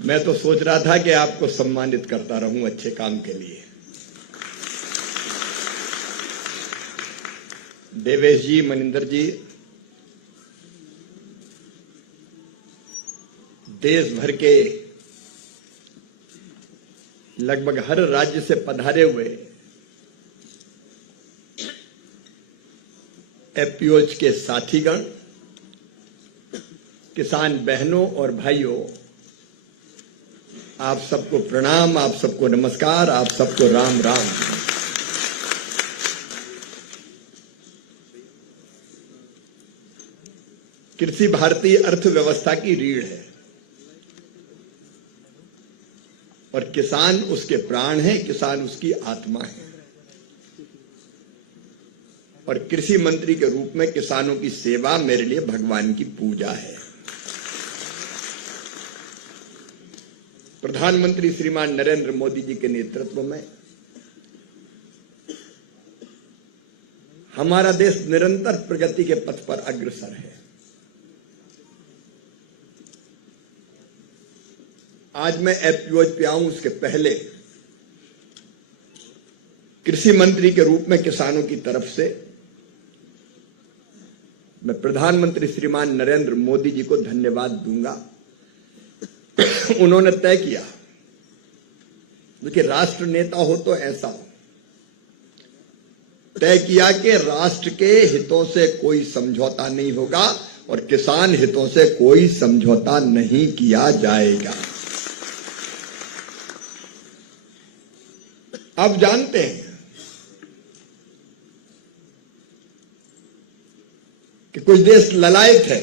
मैं तो सोच रहा था कि आपको सम्मानित करता रहूं अच्छे काम के लिए। देवेश जी, मनिंदर जी, देश भर के लगभग हर राज्य से पधारे हुए एफपीओज के साथीगण, किसान बहनों और भाइयों, आप सबको प्रणाम, आप सबको नमस्कार, आप सबको राम राम। कृषि भारतीय अर्थव्यवस्था की रीढ़ है और किसान उसके प्राण है, किसान उसकी आत्मा है। और कृषि मंत्री के रूप में किसानों की सेवा मेरे लिए भगवान की पूजा है। प्रधानमंत्री श्रीमान नरेंद्र मोदी जी के नेतृत्व में हमारा देश निरंतर प्रगति के पथ पर अग्रसर है। आज मैं एफपीओज पे आऊं उसके पहले कृषि मंत्री के रूप में किसानों की तरफ से मैं प्रधानमंत्री श्रीमान नरेंद्र मोदी जी को धन्यवाद दूंगा। उन्होंने तय किया, देखिए राष्ट्र नेता हो तो ऐसा हो, तय किया कि राष्ट्र के हितों से कोई समझौता नहीं होगा और किसान हितों से कोई समझौता नहीं किया जाएगा। अब जानते हैं कि कुछ देश ललायत है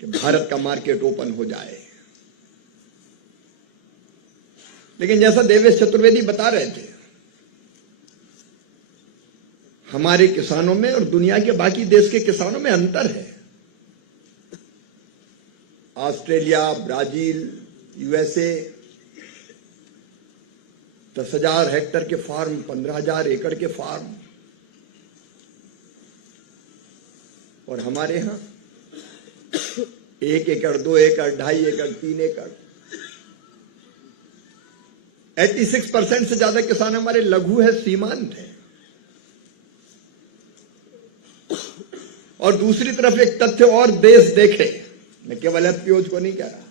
कि भारत का मार्केट ओपन हो जाए, लेकिन जैसा देवेश चतुर्वेदी बता रहे थे, हमारे किसानों में और दुनिया के बाकी देश के किसानों में अंतर है। ऑस्ट्रेलिया, ब्राजील, यूएसए 10,000 हेक्टेयर के फार्म, 15,000 एकड़ के फार्म, और हमारे यहां 1 एकड़, 2 एकड़, 2.5 एकड़, 3 एकड़। 86% से ज्यादा किसान हमारे लघु है, सीमांत है। और दूसरी तरफ एक तथ्य और देश देखे, मैं केवल एफपीओज को नहीं कह रहा,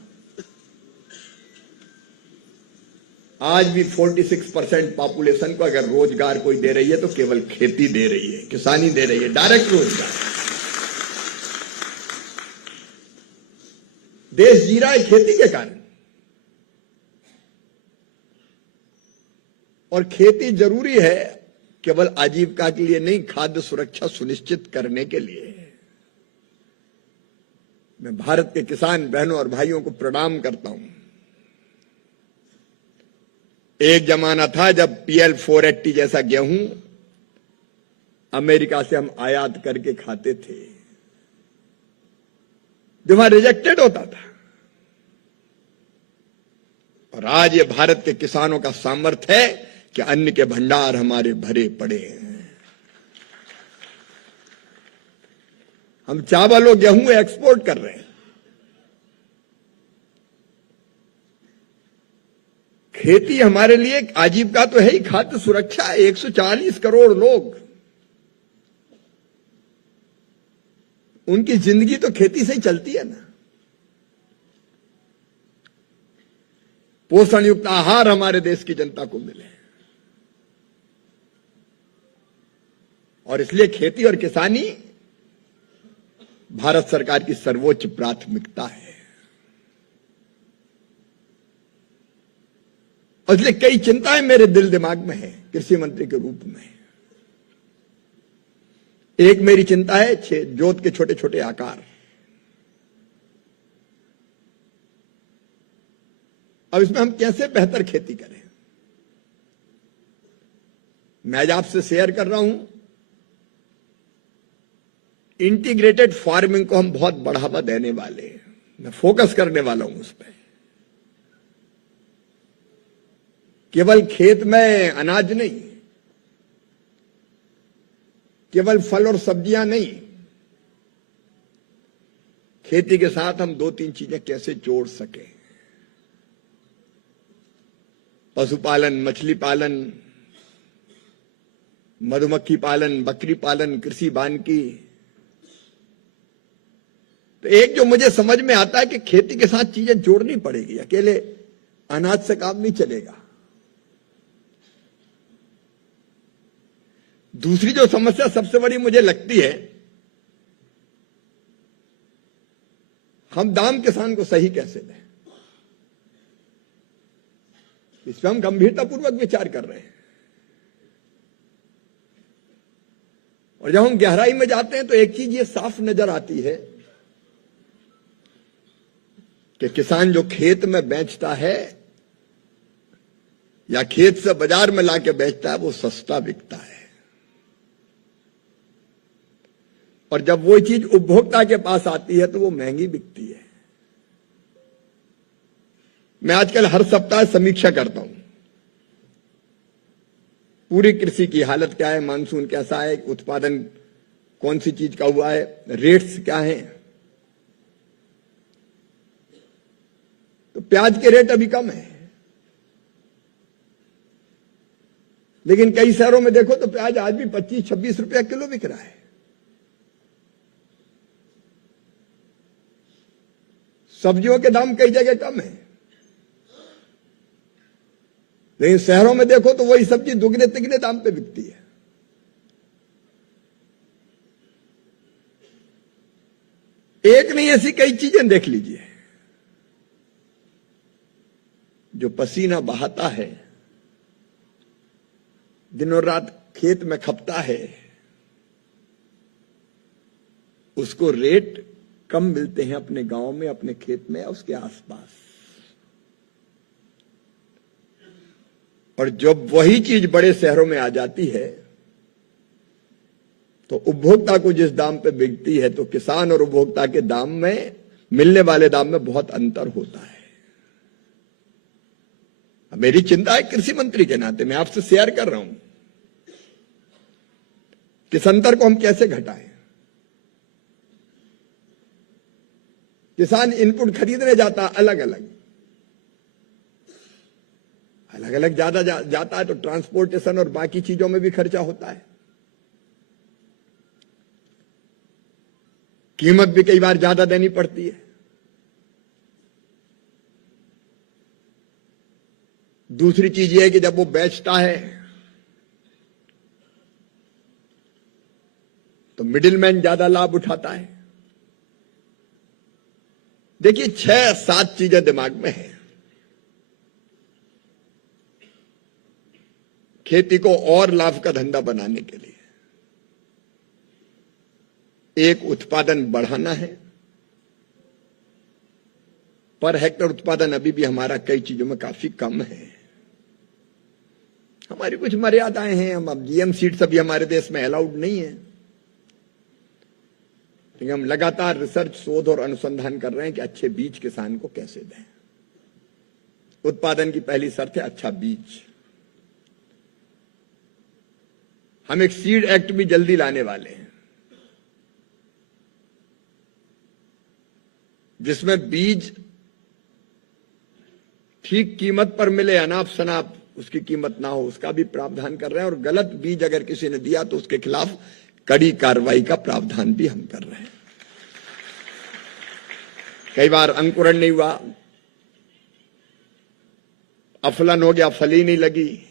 आज भी 46% पॉपुलेशन को अगर रोजगार कोई दे रही है तो केवल खेती दे रही है, किसानी दे रही है, डायरेक्ट रोजगार। देश जी रहा है खेती के कारण, और खेती जरूरी है केवल आजीविका के लिए नहीं, खाद्य सुरक्षा सुनिश्चित करने के लिए। मैं भारत के किसान बहनों और भाइयों को प्रणाम करता हूं। एक जमाना था जब PL 480 जैसा गेहूं अमेरिका से हम आयात करके खाते थे, जो वहां रिजेक्टेड होता था। और आज ये भारत के किसानों का सामर्थ्य है कि अन्न के भंडार हमारे भरे पड़े हैं। हम चावल और गेहूं एक्सपोर्ट कर रहे हैं। खेती हमारे लिए एक आजीविका तो है ही, खाद्य सुरक्षा है। 140 करोड़ लोग, उनकी जिंदगी तो खेती से ही चलती है ना। पोषण युक्त आहार हमारे देश की जनता को मिले, और इसलिए खेती और किसानी भारत सरकार की सर्वोच्च प्राथमिकता है। और इसलिए कई चिंताएं मेरे दिल दिमाग में है कृषि मंत्री के रूप में। एक मेरी चिंता है जोत के छोटे छोटे आकार। अब इसमें हम कैसे बेहतर खेती करें। मैं आज आपसे शेयर कर रहा हूं, इंटीग्रेटेड फार्मिंग को हम बहुत बढ़ावा देने वाले हैं। मैं फोकस करने वाला हूं उस पर। केवल खेत में अनाज नहीं, केवल फल और सब्जियां नहीं, खेती के साथ हम 2-3 चीजें कैसे जोड़ सके। पशुपालन, मछली पालन, मधुमक्खी पालन, बकरी पालन, कृषि वानिकी। तो एक जो मुझे समझ में आता है कि खेती के साथ चीजें जोड़नी पड़ेगी, अकेले अनाज से काम नहीं चलेगा। दूसरी जो समस्या सबसे बड़ी मुझे लगती है, हम दाम किसान को सही कैसे दें, इस पर हम गंभीरतापूर्वक विचार कर रहे हैं। और जब हम गहराई में जाते हैं तो एक चीज ये साफ नजर आती है कि किसान जो खेत में बेचता है या खेत से बाजार में लाके बेचता है, वो सस्ता बिकता है। और जब वो चीज उपभोक्ता के पास आती है तो वो महंगी बिकती है। मैं आजकल हर सप्ताह समीक्षा करता हूं, पूरी कृषि की हालत क्या है, मानसून कैसा है, उत्पादन कौन सी चीज का हुआ है, रेट्स क्या हैं। तो प्याज के रेट अभी कम है, लेकिन कई शहरों में देखो तो प्याज आज भी 25-26 रुपया किलो बिक रहा है। सब्जियों के दाम कई जगह कम है, लेकिन शहरों में देखो तो वही सब्जी दुगने तिगने दाम पे बिकती है। एक नहीं, ऐसी कई चीजें देख लीजिए। जो पसीना बहाता है, दिनों रात खेत में खपता है, उसको रेट कम मिलते हैं अपने गांव में, अपने खेत में या उसके आसपास। और जब वही चीज बड़े शहरों में आ जाती है तो उपभोक्ता को जिस दाम पे बिकती है, तो किसान और उपभोक्ता के दाम में, मिलने वाले दाम में बहुत अंतर होता है। मेरी चिंता है कृषि मंत्री के नाते, मैं आपसे शेयर कर रहा हूं कि इस अंतर को हम कैसे घटाएं। किसान इनपुट खरीदने जाता अलग अलग ज्यादा जाता है, तो ट्रांसपोर्टेशन और बाकी चीजों में भी खर्चा होता है। कीमत भी कई बार ज्यादा देनी पड़ती है। दूसरी चीज यह है कि जब वो बेचता है तो मिडिलमैन ज्यादा लाभ उठाता है। देखिए 6-7 चीजें दिमाग में है। खेती को और लाभ का धंधा बनाने के लिए एक, उत्पादन बढ़ाना है। पर हेक्टर उत्पादन अभी भी हमारा कई चीजों में काफी कम है। हमारी कुछ मर्यादाएं हैं। हम अब जीएम सीड्स अभी हमारे देश में अलाउड नहीं है, लेकिन हम लगातार रिसर्च, शोध और अनुसंधान कर रहे हैं कि अच्छे बीज किसान को कैसे दें। उत्पादन की पहली शर्त है अच्छा बीज। हम एक सीड एक्ट भी जल्दी लाने वाले हैं, जिसमें बीज ठीक कीमत पर मिले, अनाप शनाप उसकी कीमत ना हो, उसका भी प्रावधान कर रहे हैं। और गलत बीज अगर किसी ने दिया तो उसके खिलाफ कड़ी कार्रवाई का प्रावधान भी हम कर रहे हैं। कई बार अंकुरण नहीं हुआ, अफलन हो गया, फली नहीं लगी,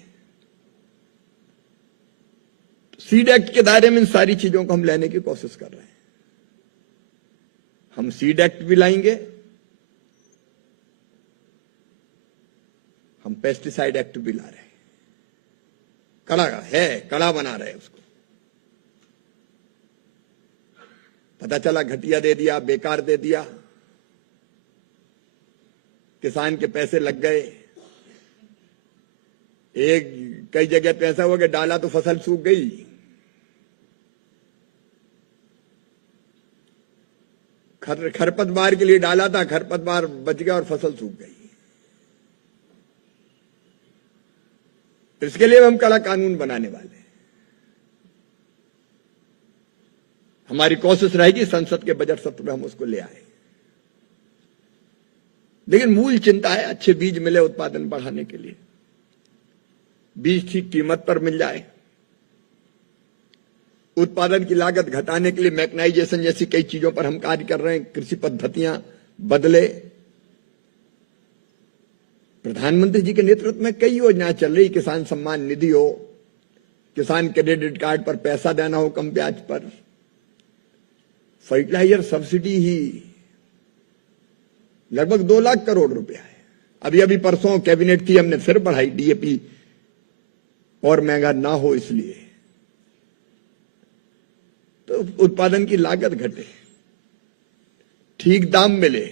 सीड एक्ट के दायरे में इन सारी चीजों को हम लेने की कोशिश कर रहे हैं। हम सीड एक्ट भी लाएंगे, हम पेस्टिसाइड एक्ट भी ला रहे हैं। कड़ा बना रहे हैं उसको। पता चला घटिया दे दिया, बेकार दे दिया, किसान के पैसे लग गए। कई जगह पे ऐसा हुआ कि डाला तो फसल सूख गई। खरपतवार के लिए डाला था, खरपतवार बच गया और फसल सूख गई। इसके लिए हम कड़ा कानून बनाने वाले हैं। हमारी कोशिश रहेगी संसद के बजट सत्र में हम उसको ले आए। लेकिन मूल चिंता है अच्छे बीज मिले उत्पादन बढ़ाने के लिए, बीज ठीक कीमत पर मिल जाए, उत्पादन की लागत घटाने के लिए मैकेनाइजेशन जैसी कई चीजों पर हम कार्य कर रहे हैं, कृषि पद्धतियां बदले। प्रधानमंत्री जी के नेतृत्व में कई योजनाएं चल रही, किसान सम्मान निधि हो, किसान क्रेडिट कार्ड पर पैसा देना हो कम ब्याज पर, फर्टिलाइजर सब्सिडी ही लगभग 2 लाख करोड़ रुपया है। अभी परसों कैबिनेट थी, हमने फिर बढ़ाई, डीएपी और महंगा ना हो इसलिए, तो उत्पादन की लागत घटे, ठीक दाम मिले,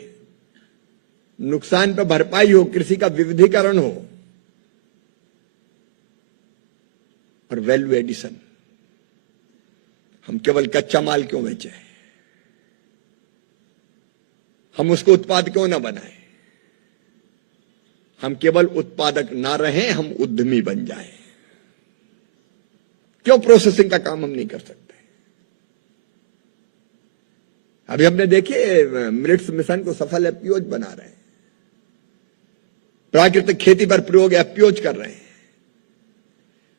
नुकसान पर भरपाई हो, कृषि का विविधीकरण हो और वैल्यू एडिशन। हम केवल कच्चा माल क्यों बेचें, हम उसको उत्पाद क्यों ना बनाएं, हम केवल उत्पादक ना रहें, हम उद्यमी बन जाएं। क्यों प्रोसेसिंग का काम हम नहीं कर सकते? अभी हमने देखिए मिलेट्स मिशन को सफल एफपीओज बना रहे हैं, प्राकृतिक खेती पर प्रयोग एफपीओज कर रहे हैं।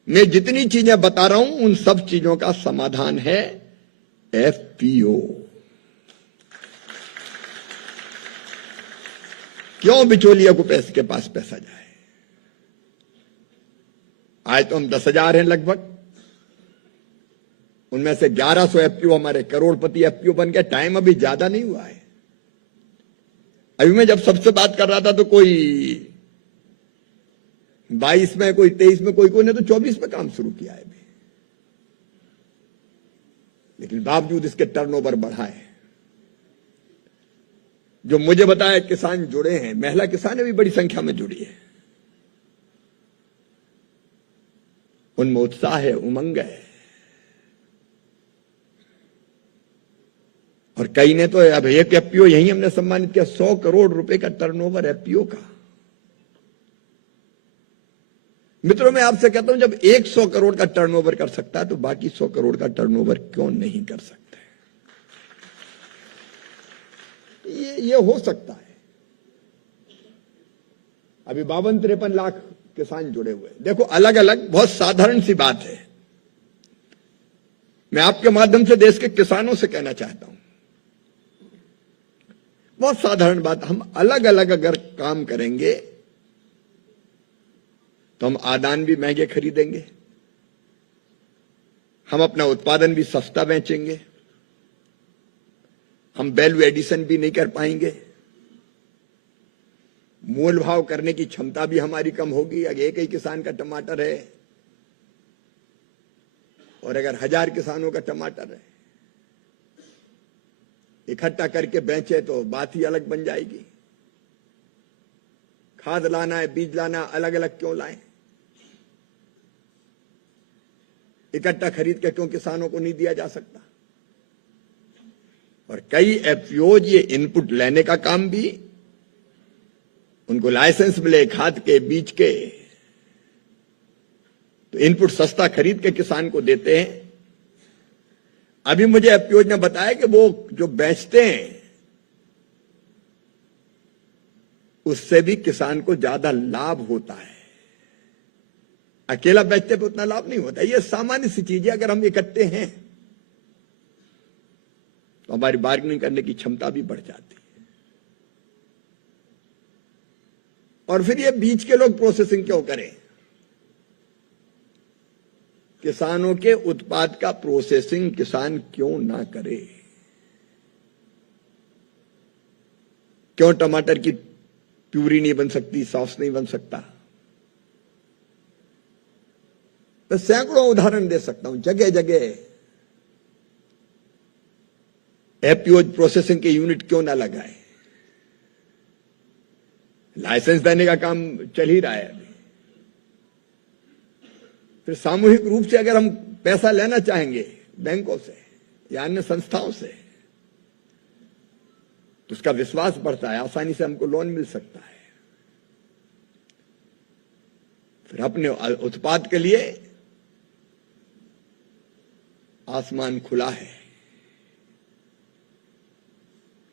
मैं जितनी चीजें बता रहा हूं उन सब चीजों का समाधान है एफपीओ। क्यों बिचौलिया को पैसे के पास पैसा जाए? आज तो हम 10,000 हैं लगभग, उनमें से 1100 एफपीओ हमारे करोड़पति एफपीओ बन गए। टाइम अभी ज्यादा नहीं हुआ है। अभी मैं जब सबसे बात कर रहा था तो कोई 22 में, कोई 23 में, कोई ने तो 24 में काम शुरू किया है अभी, लेकिन बावजूद इसके टर्नओवर बढ़ा है। जो मुझे बताया किसान जुड़े हैं, महिला किसान भी बड़ी संख्या में जुड़ी है, उनमें उत्साह है, उमंग है। और कई ने तो अब एक एफपीओ यही हमने सम्मानित किया, 100 करोड़ रुपए का टर्नओवर एफपीओ का। मित्रों, मैं आपसे कहता हूं, जब 100 करोड़ का टर्नओवर कर सकता है तो बाकी 100 करोड़ का टर्नओवर क्यों नहीं कर सकते? ये हो सकता है। अभी 52-53 लाख किसान जुड़े हुए। देखो, अलग अलग बहुत साधारण सी बात है, मैं आपके माध्यम से देश के किसानों से कहना चाहता हूं, बहुत साधारण बात। हम अलग अलग अगर काम करेंगे तो हम आदान भी महंगे खरीदेंगे, हम अपना उत्पादन भी सस्ता बेचेंगे, हम वैल्यू एडिशन भी नहीं कर पाएंगे, मोल भाव करने की क्षमता भी हमारी कम होगी। अगर एक ही किसान का टमाटर है और अगर 1000 किसानों का टमाटर है, इकट्ठा करके बेचे तो बात ही अलग बन जाएगी। खाद लाना है, बीज लाना, अलग अलग क्यों लाएं? इकट्ठा खरीद के क्यों किसानों को नहीं दिया जा सकता? और कई एफपीओज ये इनपुट लेने का काम भी, उनको लाइसेंस मिले खाद के, बीज के, तो इनपुट सस्ता खरीद के किसान को देते हैं। अभी मुझे एफपीओज ने बताया कि वो जो बेचते हैं उससे भी किसान को ज्यादा लाभ होता है, अकेला बेचते पे उतना लाभ नहीं होता। ये सामान्य सी चीज है। अगर हम इकट्ठे हैं तो हमारी बार्गेनिंग करने की क्षमता भी बढ़ जाती है। और फिर ये बीच के लोग प्रोसेसिंग क्यों करें? किसानों के उत्पाद का प्रोसेसिंग किसान क्यों ना करे? क्यों टमाटर की प्यूरी नहीं बन सकती, सॉस नहीं बन सकता? मैं सैकड़ों उदाहरण दे सकता हूं। जगह जगह एफपीओज प्रोसेसिंग के यूनिट क्यों ना लगाए? लाइसेंस देने का काम चल ही रहा है अभी। फिर सामूहिक रूप से अगर हम पैसा लेना चाहेंगे बैंकों से या अन्य संस्थाओं से तो उसका विश्वास बढ़ता है, आसानी से हमको लोन मिल सकता है। फिर अपने उत्पाद के लिए आसमान खुला है।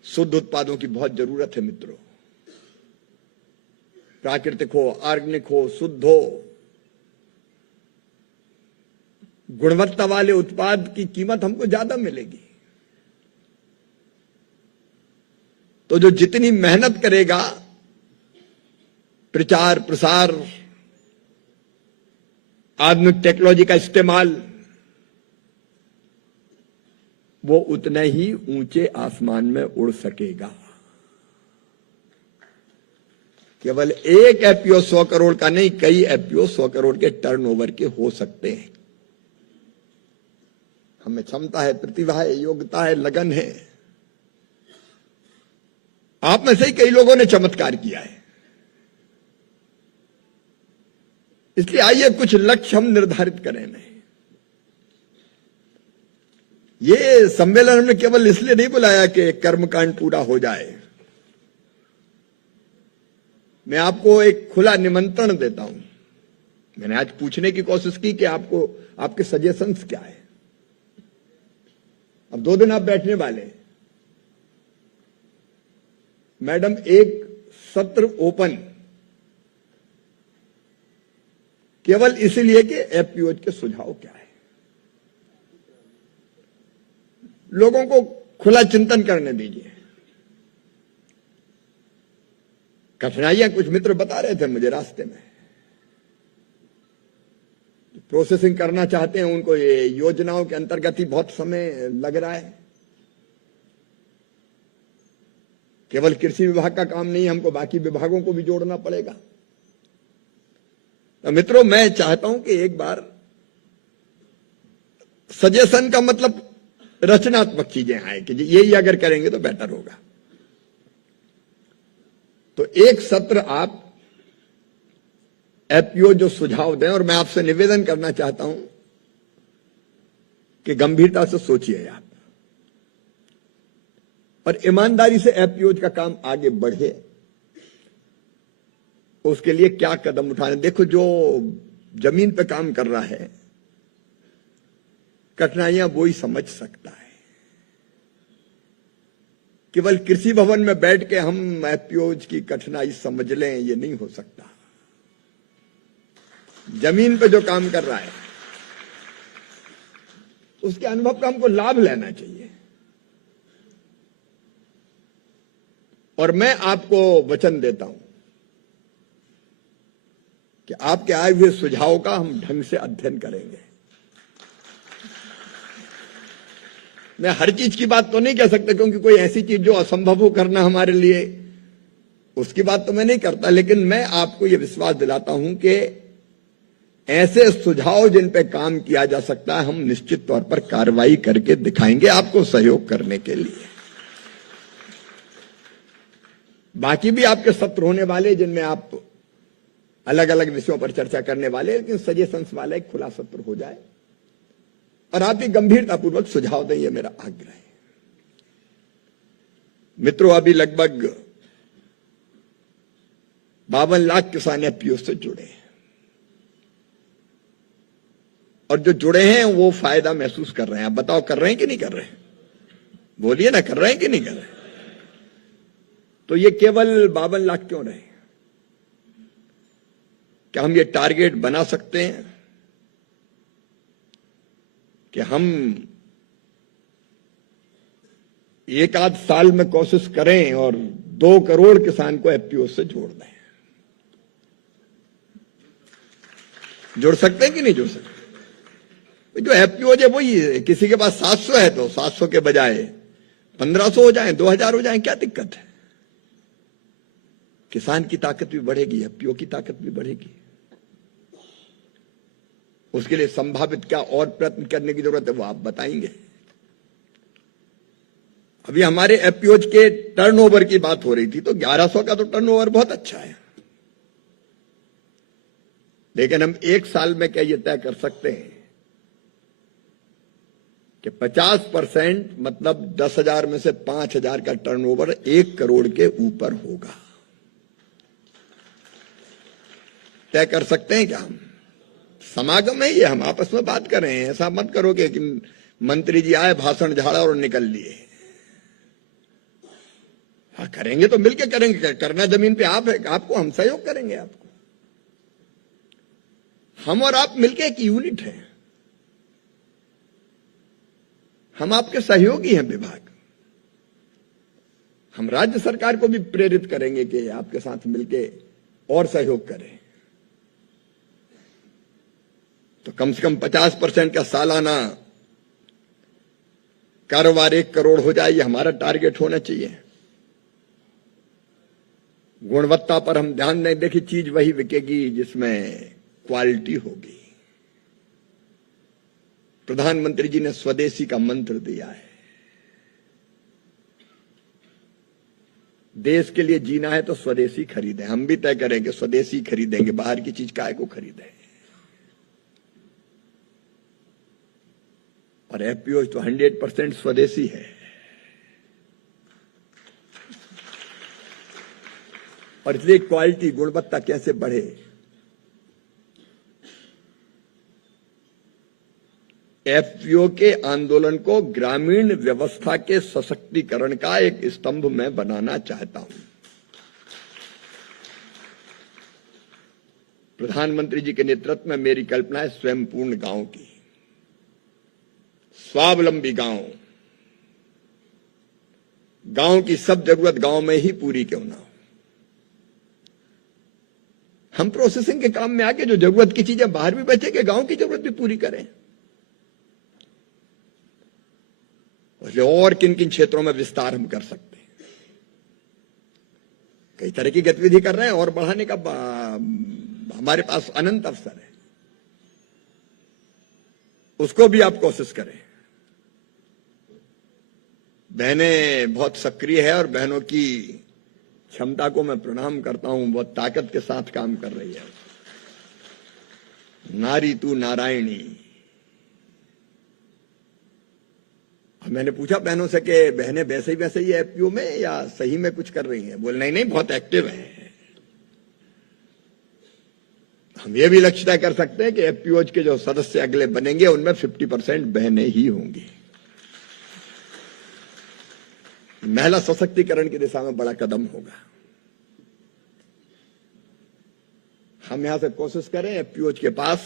शुद्ध उत्पादों की बहुत जरूरत है मित्रों। प्राकृतिक हो, ऑर्गेनिक हो, शुद्ध हो, गुणवत्ता वाले उत्पाद की कीमत हमको ज्यादा मिलेगी। तो जो जितनी मेहनत करेगा, प्रचार प्रसार, आधुनिक टेक्नोलॉजी का इस्तेमाल, वो उतने ही ऊंचे आसमान में उड़ सकेगा। केवल एक एफपीओ 100 करोड़ का नहीं, कई एफपीओ 100 करोड़ के टर्नओवर के हो सकते हैं। हमें क्षमता है, प्रतिभा है, योग्यता है, लगन है। आप में से ही कई लोगों ने चमत्कार किया है। इसलिए आइए कुछ लक्ष्य हम निर्धारित करें। नहीं, ये सम्मेलन हमने केवल इसलिए नहीं बुलाया कि कर्मकांड पूरा हो जाए। मैं आपको एक खुला निमंत्रण देता हूं। मैंने आज पूछने की कोशिश की कि आपको आपके सजेशंस क्या है। अब 2 दिन आप बैठने वाले हैं। मैडम, एक सत्र ओपन केवल इसलिए कि एफपीओ के सुझाव क्या है, लोगों को खुला चिंतन करने दीजिए। कठिनाइयां कुछ मित्र बता रहे थे मुझे रास्ते में, प्रोसेसिंग करना चाहते हैं, उनको ये योजनाओं के अंतर्गत ही बहुत समय लग रहा है। केवल कृषि विभाग का काम नहीं, हमको बाकी विभागों को भी जोड़ना पड़ेगा। तो मित्रों, मैं चाहता हूं कि एक बार सजेशन का मतलब रचनात्मक चीजें आए कि यही अगर करेंगे तो बेटर होगा। तो एक सत्र आप एफपीओ जो सुझाव दें, और मैं आपसे निवेदन करना चाहता हूं कि गंभीरता से सोचिए आप, और ईमानदारी से एफपीओ का काम आगे बढ़े। उसके लिए क्या कदम उठाने, देखो जो जमीन पे काम कर रहा है, कठिनाइयां वो ही समझ सकता है। केवल कृषि भवन में बैठ के हम एफपीओ की कठिनाई समझ लें, ये नहीं हो सकता। जमीन पे जो काम कर रहा है उसके अनुभव का हमको लाभ लेना चाहिए। और मैं आपको वचन देता हूं कि आपके आए हुए सुझाव का हम ढंग से अध्ययन करेंगे। मैं हर चीज की बात तो नहीं कह सकता, क्योंकि कोई ऐसी चीज जो असंभव हो करना हमारे लिए, उसकी बात तो मैं नहीं करता। लेकिन मैं आपको यह विश्वास दिलाता हूं कि ऐसे सुझाव जिन पे काम किया जा सकता है, हम निश्चित तौर पर कार्रवाई करके दिखाएंगे आपको सहयोग करने के लिए। बाकी भी आपके सत्र होने वाले जिनमें आप अलग अलग विषयों पर चर्चा करने वाले, लेकिन सजेशंस वाला एक खुला सत्र हो जाए और आप ये गंभीरतापूर्वक सुझाव दें, ये मेरा आग्रह है। मित्रों, अभी लगभग 52 लाख किसान एफपीओ से जुड़े हैं, और जो जुड़े हैं वो फायदा महसूस कर रहे हैं। आप बताओ, कर रहे हैं कि नहीं कर रहे हैं? बोलिए ना, कर रहे हैं कि नहीं कर रहे हैं? तो ये केवल 52 लाख क्यों रहे? क्या हम ये टारगेट बना सकते हैं कि हम एक आध साल में कोशिश करें और 2 करोड़ किसान को एफपीओ से जोड़ दें? जोड़ सकते हैं कि नहीं जोड़ सकते? जो एफपीओ है वही है, किसी के पास 700 है तो 700 के बजाय 1500 हो जाए, 2000 हो जाए, क्या दिक्कत है? किसान की ताकत भी बढ़ेगी, एफपीओ की ताकत भी बढ़ेगी। उसके लिए संभावित क्या और प्रयत्न करने की जरूरत है वो आप बताएंगे। अभी हमारे एफपीओ के टर्नओवर की बात हो रही थी, तो 1100 का तो टर्नओवर बहुत अच्छा है, लेकिन हम एक साल में क्या ये तय कर सकते हैं कि 50% मतलब 10,000 में से 5,000 का टर्नओवर 1 करोड़ के ऊपर होगा? तय कर सकते हैं क्या हम? समागम है ये, हम आपस में बात कर रहे हैं। ऐसा मत करो कि मंत्री जी आए, भाषण झाड़ा और निकल लिए। हाँ करेंगे तो मिलके करेंगे, करना जमीन पे आप है, आपको हम सहयोग करेंगे। आपको हम और आप मिलके एक यूनिट है, हम आपके सहयोगी हैं विभाग। हम राज्य सरकार को भी प्रेरित करेंगे कि आपके साथ मिलके और सहयोग करें। तो कम से कम 50% का सालाना कारोबार 1 करोड़ हो जाए, ये हमारा टारगेट होना चाहिए। गुणवत्ता पर हम ध्यान नहीं, देखिए चीज वही बिकेगी जिसमें क्वालिटी होगी। प्रधानमंत्री जी ने स्वदेशी का मंत्र दिया है। देश के लिए जीना है तो स्वदेशी खरीदें। हम भी तय करें कि स्वदेशी खरीदेंगे, बाहर की चीज काहे को खरीदें। और एफपीओ तो 100% स्वदेशी है। और इसलिए क्वालिटी, गुणवत्ता कैसे बढ़े, एफपीओ के आंदोलन को ग्रामीण व्यवस्था के सशक्तिकरण का एक स्तंभ मैं बनाना चाहता हूं। प्रधानमंत्री जी के नेतृत्व में मेरी कल्पना है स्वयंपूर्ण गांव की, स्वावलंबी गांव। गांव की सब जरूरत गांव में ही पूरी क्यों ना हो। हम प्रोसेसिंग के काम में आके जो जरूरत की चीजें बाहर भी बचे के गांव की जरूरत भी पूरी करें। और किन किन क्षेत्रों में विस्तार हम कर सकते हैं, कई तरह की गतिविधि कर रहे हैं और बढ़ाने का हमारे पास अनंत अवसर है। उसको भी आप कोशिश करें। बहनें बहुत सक्रिय है और बहनों की क्षमता को मैं प्रणाम करता हूं, बहुत ताकत के साथ काम कर रही है। नारी तू नारायणी। मैंने पूछा बहनों से कि बहनें वैसे ही एफपीओ में या सही में कुछ कर रही हैं। बोले नहीं नहीं, बहुत एक्टिव है। हम ये भी लक्ष्य तय कर सकते हैं कि एफपीओ के जो सदस्य अगले बनेंगे उनमें 50% बहनें ही होंगी। महिला सशक्तिकरण की दिशा में बड़ा कदम होगा। हम यहां से कोशिश करें एफपीओ के पास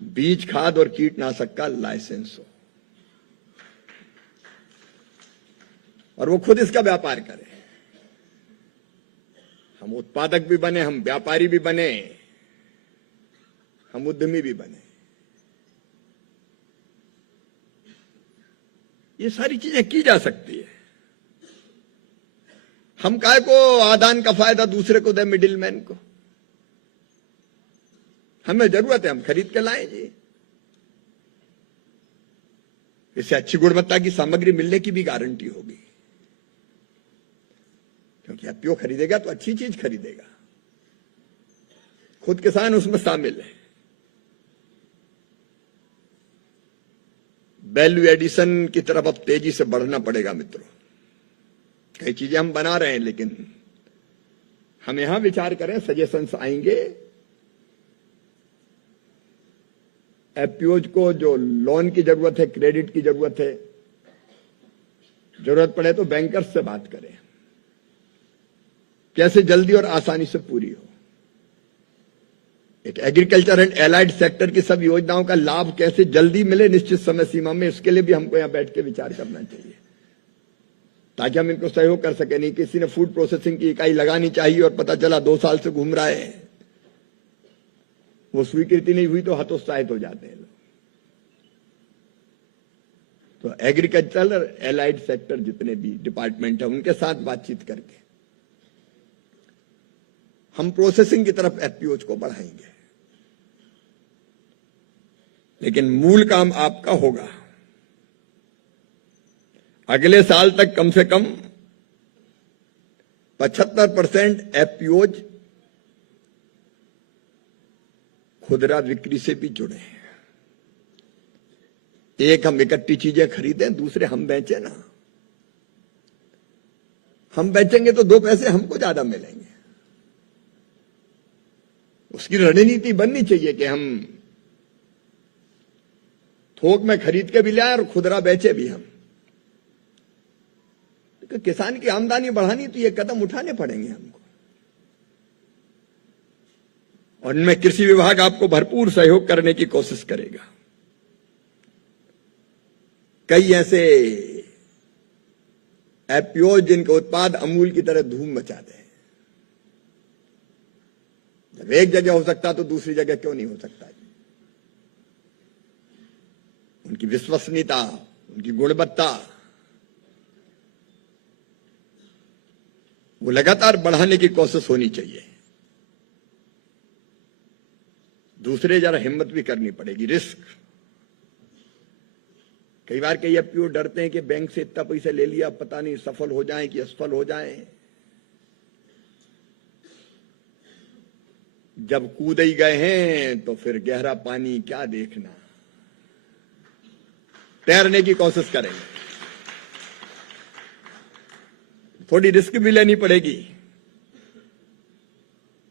बीज, खाद और कीटनाशक का लाइसेंस हो और वो खुद इसका व्यापार करें। हम उत्पादक भी बने, हम व्यापारी भी बने, हम उद्यमी भी बने। ये सारी चीजें की जा सकती है। हम काय को आदान का फायदा दूसरे को दे, मिडिलमैन को। हमें जरूरत है, हम खरीद के लाएं जी। इससे अच्छी गुणवत्ता की सामग्री मिलने की भी गारंटी होगी, क्योंकि एफपीओ खरीदेगा तो अच्छी चीज खरीदेगा। खुद किसान उसमें शामिल है। वैल्यू एडिशन की तरफ अब तेजी से बढ़ना पड़ेगा मित्रों। कई चीजें हम बना रहे हैं, लेकिन हम यहां विचार करें, सजेशंस आएंगे। एफपीओ को जो लोन की जरूरत है, क्रेडिट की जरूरत है, जरूरत पड़े तो बैंकर्स से बात करें, कैसे जल्दी और आसानी से पूरी हो। एक एग्रीकल्चर एंड एलाइड सेक्टर की सब योजनाओं का लाभ कैसे जल्दी मिले निश्चित समय सीमा में, इसके लिए भी हमको यहां बैठ के विचार करना चाहिए, ताकि हम इनको सहयोग कर सके। नहीं किसी ने फूड प्रोसेसिंग की इकाई लगानी चाहिए और पता चला 2 साल से घूम रहा है, वो स्वीकृति नहीं हुई तो हतोत्साहित हो जाते हैं लोग। तो एग्रीकल्चर एलाइड सेक्टर जितने भी डिपार्टमेंट है उनके साथ बातचीत करके हम प्रोसेसिंग की तरफ एफपीओ को बढ़ाएंगे। लेकिन मूल काम आपका होगा। अगले साल तक कम से कम 75% एफपीओ खुदरा बिक्री से भी जुड़े हैं। एक हम इकट्ठी चीजें खरीदें, दूसरे हम बेचें ना। हम बेचेंगे तो 2 पैसे हमको ज्यादा मिलेंगे। उसकी रणनीति बननी चाहिए कि हम थोक में खरीद के भी लाए और खुदरा बेचे भी हम। कि किसान की आमदनी बढ़ानी तो ये कदम उठाने पड़ेंगे हमको, और इनमें कृषि विभाग आपको भरपूर सहयोग करने की कोशिश करेगा। कई ऐसे एफपीओ जिनके उत्पाद अमूल की तरह धूम मचाते हैं, जब एक जगह हो सकता तो दूसरी जगह क्यों नहीं हो सकता? उनकी विश्वसनीयता, उनकी गुणवत्ता वो लगातार बढ़ाने की कोशिश होनी चाहिए। दूसरे जरा हिम्मत भी करनी पड़ेगी, रिस्क। कई बार कई एफपीओ डरते हैं कि बैंक से इतना पैसा ले लिया, पता नहीं सफल हो जाए कि असफल हो जाए। जब कूद ही गए हैं तो फिर गहरा पानी क्या देखना, तैरने की कोशिश करेंगे। थोड़ी रिस्क भी लेनी पड़ेगी।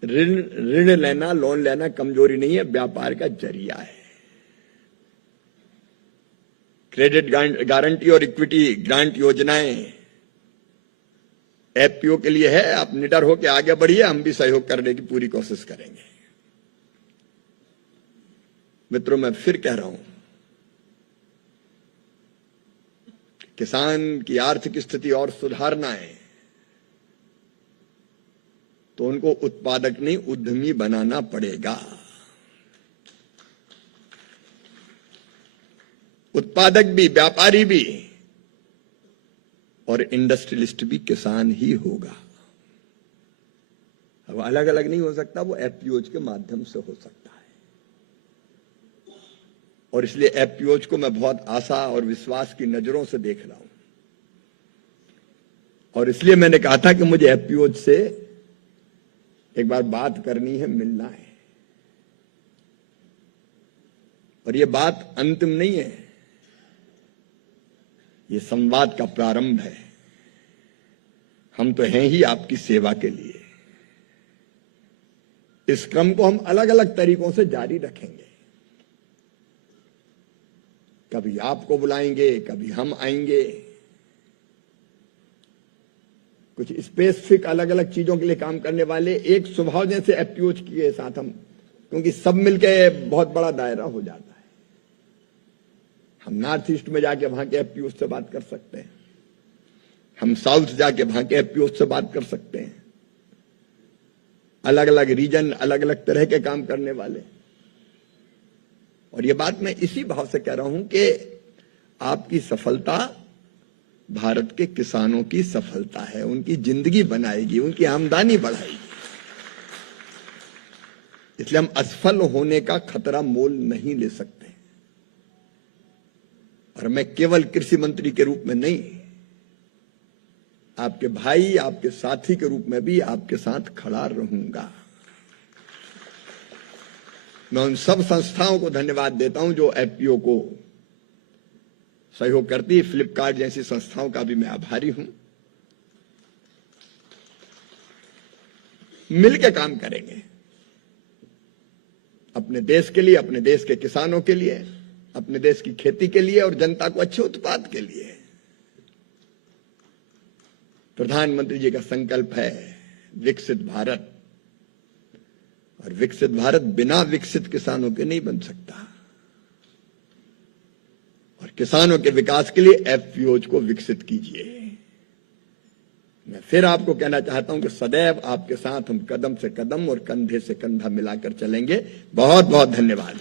ऋण लेना, लोन लेना कमजोरी नहीं है, व्यापार का जरिया है। क्रेडिट गारंटी और इक्विटी ग्रांट योजनाएं एफपीओ के लिए है। आप निडर होकर आगे बढ़िए, हम भी सहयोग करने की पूरी कोशिश करेंगे। मित्रों, मैं फिर कह रहा हूं, किसान की आर्थिक स्थिति और सुधारना है तो उनको उत्पादक नहीं, उद्यमी बनाना पड़ेगा। उत्पादक भी, व्यापारी भी और इंडस्ट्रियलिस्ट भी किसान ही होगा। अब अलग अलग नहीं हो सकता, वो एफपीओज के माध्यम से हो सकता है। और इसलिए एफपीओज को मैं बहुत आशा और विश्वास की नजरों से देख रहा हूं, और इसलिए मैंने कहा था कि मुझे एफपीओज से एक बार बात करनी है, मिलना है। और ये बात अंतिम नहीं है, ये संवाद का प्रारंभ है। हम तो हैं ही आपकी सेवा के लिए। इस क्रम को हम अलग अलग तरीकों से जारी रखेंगे। कभी आपको बुलाएंगे, कभी हम आएंगे, कुछ स्पेसिफिक अलग अलग चीजों के लिए काम करने वाले एक स्वभाव जैसे एफपीओज के साथ हम, क्योंकि सब मिलके बहुत बड़ा दायरा हो जाता है। हम नॉर्थ ईस्ट में जाके वहां के एफपीओ से बात कर सकते हैं, हम साउथ जाके वहां के एफपीओ से बात कर सकते हैं। अलग अलग रीजन, अलग अलग तरह के काम करने वाले। और ये बात मैं इसी भाव से कह रहा हूं कि आपकी सफलता भारत के किसानों की सफलता है। उनकी जिंदगी बनाएगी, उनकी आमदनी बढ़ाएगी। इसलिए हम असफल होने का खतरा मोल नहीं ले सकते। और मैं केवल कृषि मंत्री के रूप में नहीं, आपके भाई, आपके साथी के रूप में भी आपके साथ खड़ा रहूंगा। मैं उन सब संस्थाओं को धन्यवाद देता हूं जो एफपीओ को सहयोग करती है। फ्लिपकार्ट जैसी संस्थाओं का भी मैं आभारी हूं। मिलकर काम करेंगे अपने देश के लिए, अपने देश के किसानों के लिए, अपने देश की खेती के लिए और जनता को अच्छे उत्पाद के लिए। प्रधानमंत्री जी का संकल्प है विकसित भारत, और विकसित भारत बिना विकसित किसानों के नहीं बन सकता। और किसानों के विकास के लिए एफपीओज को विकसित कीजिए। मैं फिर आपको कहना चाहता हूं कि सदैव आपके साथ हम कदम से कदम और कंधे से कंधा मिलाकर चलेंगे। बहुत बहुत धन्यवाद।